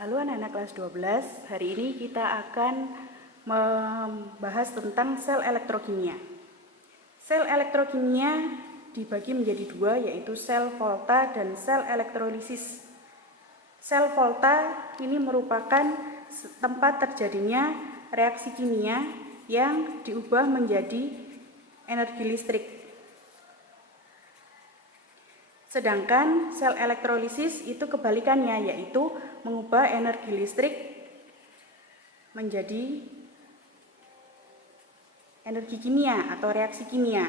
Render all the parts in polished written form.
Halo anak-anak kelas 12, hari ini kita akan membahas tentang sel elektrokimia. Sel elektrokimia dibagi menjadi dua, yaitu sel volta dan sel elektrolisis. Sel volta ini merupakan tempat terjadinya reaksi kimia yang diubah menjadi energi listrik. Sedangkan sel elektrolisis itu kebalikannya, yaitu mengubah energi listrik menjadi energi kimia atau reaksi kimia.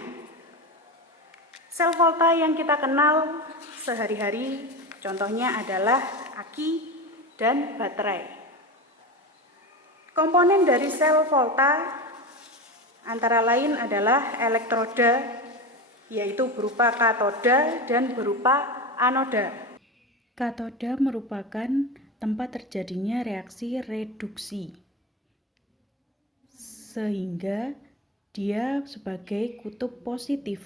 Sel volta yang kita kenal sehari-hari contohnya adalah aki dan baterai. Komponen dari sel volta antara lain adalah elektroda, yaitu berupa katoda dan berupa anoda. Katoda merupakan tempat terjadinya reaksi reduksi, sehingga dia sebagai kutub positif.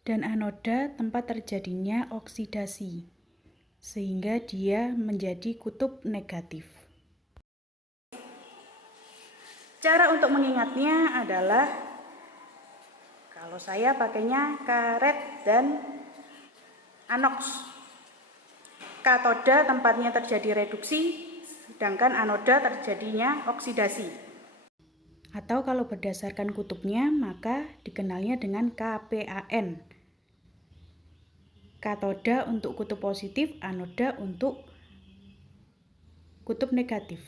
Dan anoda tempat terjadinya oksidasi, sehingga dia menjadi kutub negatif. Cara untuk mengingatnya adalah kalau saya pakainya karet dan anoks. Katoda tempatnya terjadi reduksi, sedangkan anoda terjadinya oksidasi. Atau kalau berdasarkan kutubnya, maka dikenalnya dengan KPAN. Katoda untuk kutub positif, anoda untuk kutub negatif.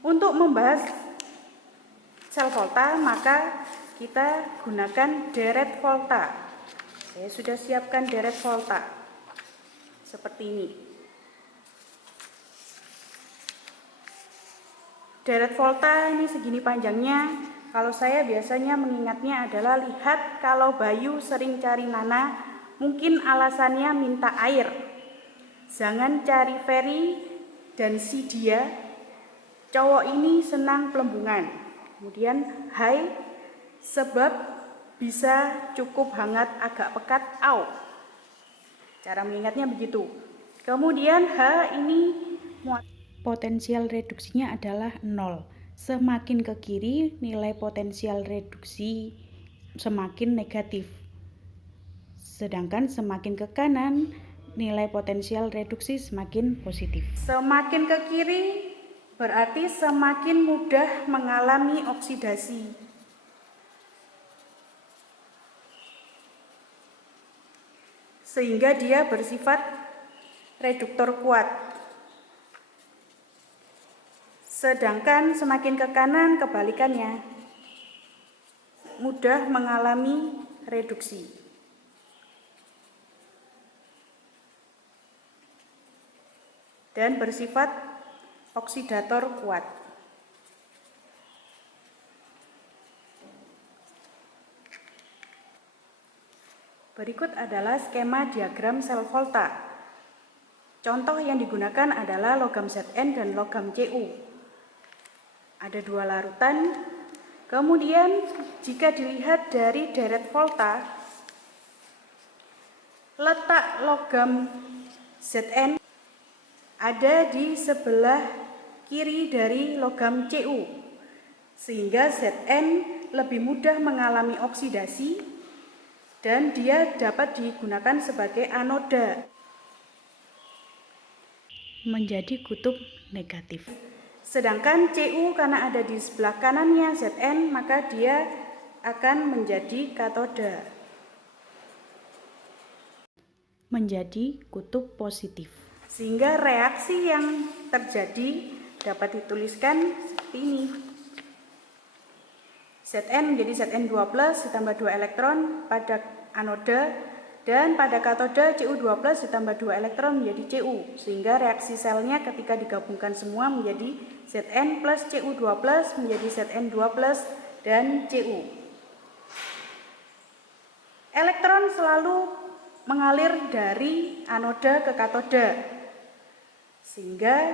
Untuk membahas sel volta, maka kita gunakan deret volta. Saya sudah siapkan deret volta seperti ini. Deret volta ini segini panjangnya. Kalau saya biasanya mengingatnya adalah lihat kalau Bayu sering cari Nana, mungkin alasannya minta air. Jangan cari Ferry dan si dia, cowok ini senang pelembungan. Kemudian hai, sebab bisa cukup hangat agak pekat, au. Cara mengingatnya begitu. Kemudian H ini potensial reduksinya adalah 0. Semakin ke kiri nilai potensial reduksi semakin negatif. Sedangkan semakin ke kanan nilai potensial reduksi semakin positif. Semakin ke kiri berarti semakin mudah mengalami oksidasi. Sehingga dia bersifat reduktor kuat. Sedangkan semakin ke kanan kebalikannya, mudah mengalami reduksi. Dan bersifat oksidator kuat. Berikut adalah skema diagram sel volta. Contoh yang digunakan adalah logam Zn dan logam Cu. Ada dua larutan. Kemudian jika dilihat dari deret volta, letak logam Zn ada di sebelah kiri dari logam Cu, sehingga Zn lebih mudah mengalami oksidasi dan dia dapat digunakan sebagai anoda, menjadi kutub negatif. Sedangkan Cu karena ada di sebelah kanannya Zn, maka dia akan menjadi katoda, menjadi kutub positif. Sehingga reaksi yang terjadi dapat dituliskan seperti ini. Zn menjadi Zn2+ ditambah 2 elektron pada anoda, dan pada katoda Cu2+ ditambah 2 elektron menjadi Cu, sehingga reaksi selnya ketika digabungkan semua menjadi Zn plus Cu2+ menjadi Zn2+ dan Cu. Elektron selalu mengalir dari anoda ke katoda, sehingga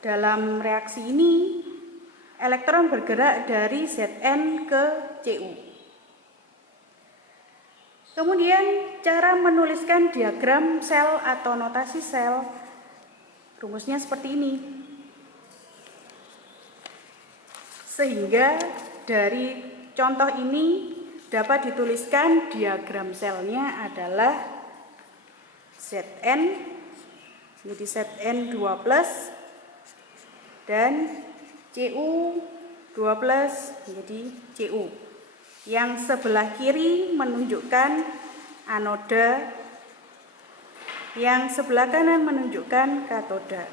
dalam reaksi ini elektron bergerak dari Zn ke Cu. Kemudian cara menuliskan diagram sel atau notasi sel, rumusnya seperti ini. Sehingga dari contoh ini dapat dituliskan diagram selnya adalah Zn, jadi Zn 2+, dan Cu 2+ menjadi Cu. Yang sebelah kiri menunjukkan anoda, yang sebelah kanan menunjukkan katoda.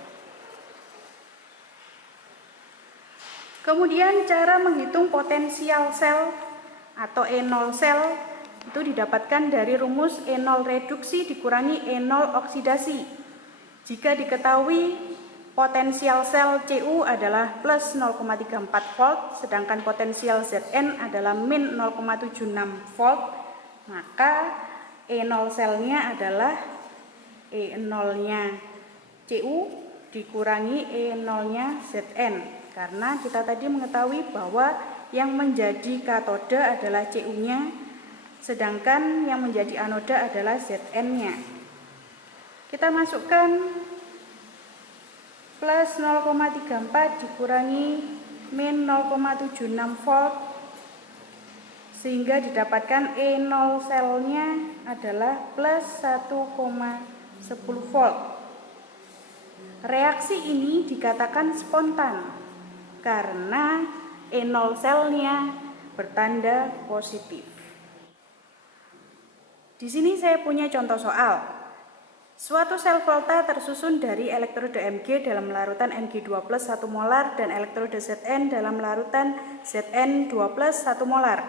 Kemudian cara menghitung potensial sel atau E0 sel itu didapatkan dari rumus E0 reduksi dikurangi E0 oksidasi. Jika diketahui potensial sel Cu adalah plus 0,34 volt, sedangkan potensial Zn adalah min 0,76 volt, maka E0 selnya adalah E0-nya Cu dikurangi E0-nya Zn. Karena kita tadi mengetahui bahwa yang menjadi katoda adalah Cu-nya, sedangkan yang menjadi anoda adalah Zn-nya. Kita masukkan plus 0,34 dikurangi min 0,76 volt, sehingga didapatkan E0 selnya adalah plus 1,10 volt. Reaksi ini dikatakan spontan karena E0 selnya bertanda positif. Di sini saya punya contoh soal. Suatu sel volta tersusun dari elektroda Mg dalam larutan Mg2+ 1 molar dan elektroda Zn dalam larutan Zn 2+ 1 molar.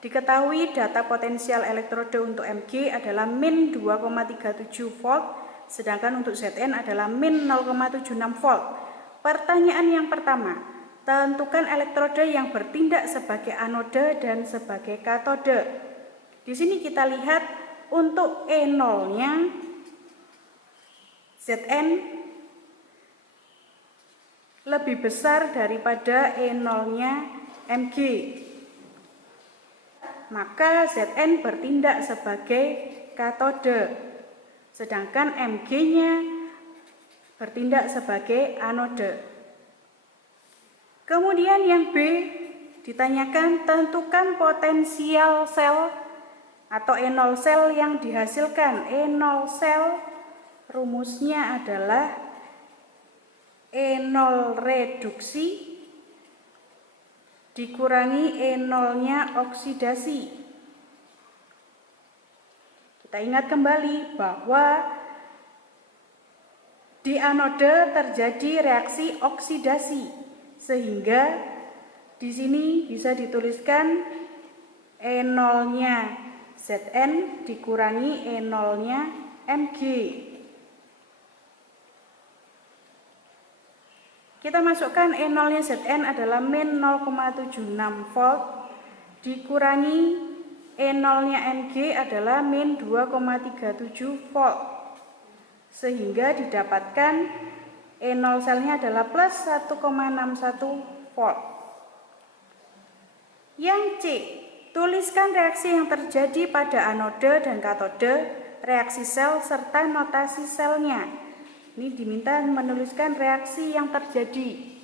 Diketahui data potensial elektroda untuk Mg adalah min 2,37 volt, sedangkan untuk Zn adalah min 0,76 volt. Pertanyaan yang pertama, tentukan elektroda yang bertindak sebagai anoda dan sebagai katoda. Di sini kita lihat untuk E0-nya Zn lebih besar daripada E0-nya Mg, maka Zn bertindak sebagai katoda, sedangkan Mg-nya bertindak sebagai anoda. Kemudian yang B ditanyakan tentukan potensial sel atau E0 sel yang dihasilkan. E0 sel rumusnya adalah E0 reduksi dikurangi E0-nya oksidasi. Kita ingat kembali bahwa di anoda terjadi reaksi oksidasi, sehingga di sini bisa dituliskan E0-nya Zn dikurangi E0-nya Mg. Kita masukkan E0-nya Zn adalah min 0,76 volt dikurangi E0-nya Mg adalah min 2,37 volt, sehingga didapatkan E0 selnya adalah plus 1,61 volt. Yang C, tuliskan reaksi yang terjadi pada anoda dan katoda, reaksi sel serta notasi selnya. Ini diminta menuliskan reaksi yang terjadi.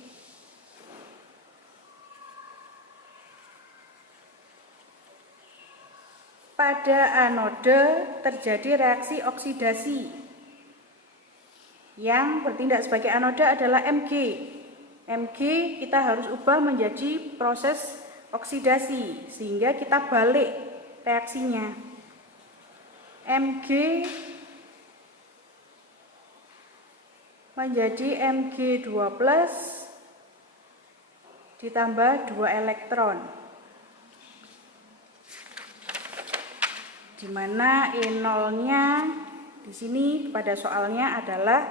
Pada anoda terjadi reaksi oksidasi. Yang bertindak sebagai anoda adalah Mg. Mg kita harus ubah menjadi proses oksidasi, sehingga kita balik reaksinya. Mg menjadi Mg2+ ditambah 2 elektron, di mana E0-nya di sini pada soalnya adalah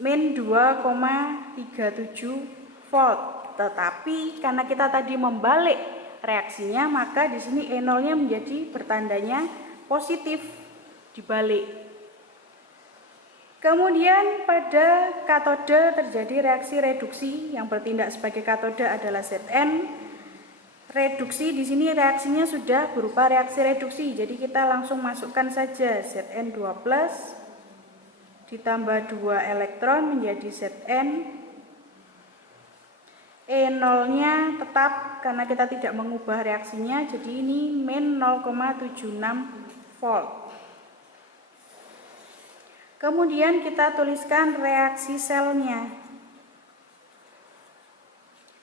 min 2,37 volt. Tetapi karena kita tadi membalik reaksinya, maka di sini E0-nya menjadi bertandanya positif dibalik. Kemudian pada katoda terjadi reaksi reduksi, yang bertindak sebagai katoda adalah Zn. reduksi di sini reaksinya sudah berupa reaksi reduksi. Jadi kita langsung masukkan saja Zn2+ ditambah 2 elektron menjadi Zn. E0-nya tetap karena kita tidak mengubah reaksinya, jadi ini min 0,76 volt. Kemudian kita tuliskan reaksi selnya.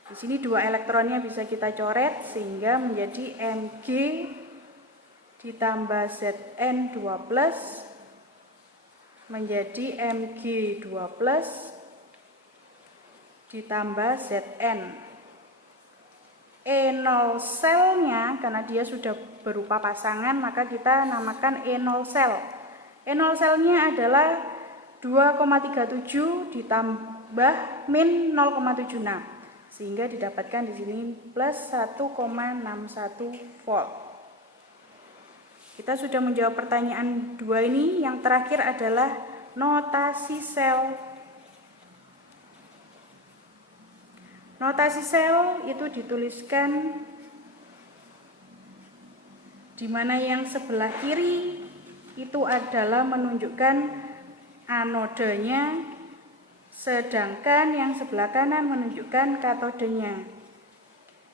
Di sini 2 elektronnya bisa kita coret sehingga menjadi Mg ditambah Zn2+ menjadi Mg2+ ditambah Zn. E0 selnya karena dia sudah berupa pasangan maka kita namakan E0 sel. E0 selnya adalah 2,37 ditambah min 0,76 sehingga didapatkan di sini plus 1,61 volt. Kita sudah menjawab pertanyaan 2 ini. Yang terakhir adalah notasi sel. Notasi sel itu dituliskan di mana yang sebelah kiri itu adalah menunjukkan anodenya, sedangkan yang sebelah kanan menunjukkan katodenya.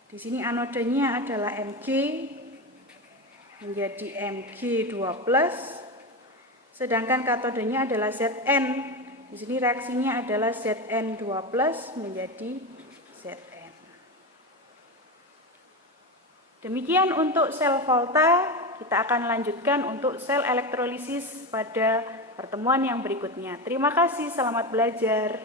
Di sini anodenya adalah Mg menjadi Mg2+, sedangkan katodenya adalah Zn. Di sini reaksinya adalah Zn2+ menjadi Zn. Demikian untuk sel volta. Kita akan lanjutkan untuk sel elektrolisis pada pertemuan yang berikutnya. Terima kasih, selamat belajar.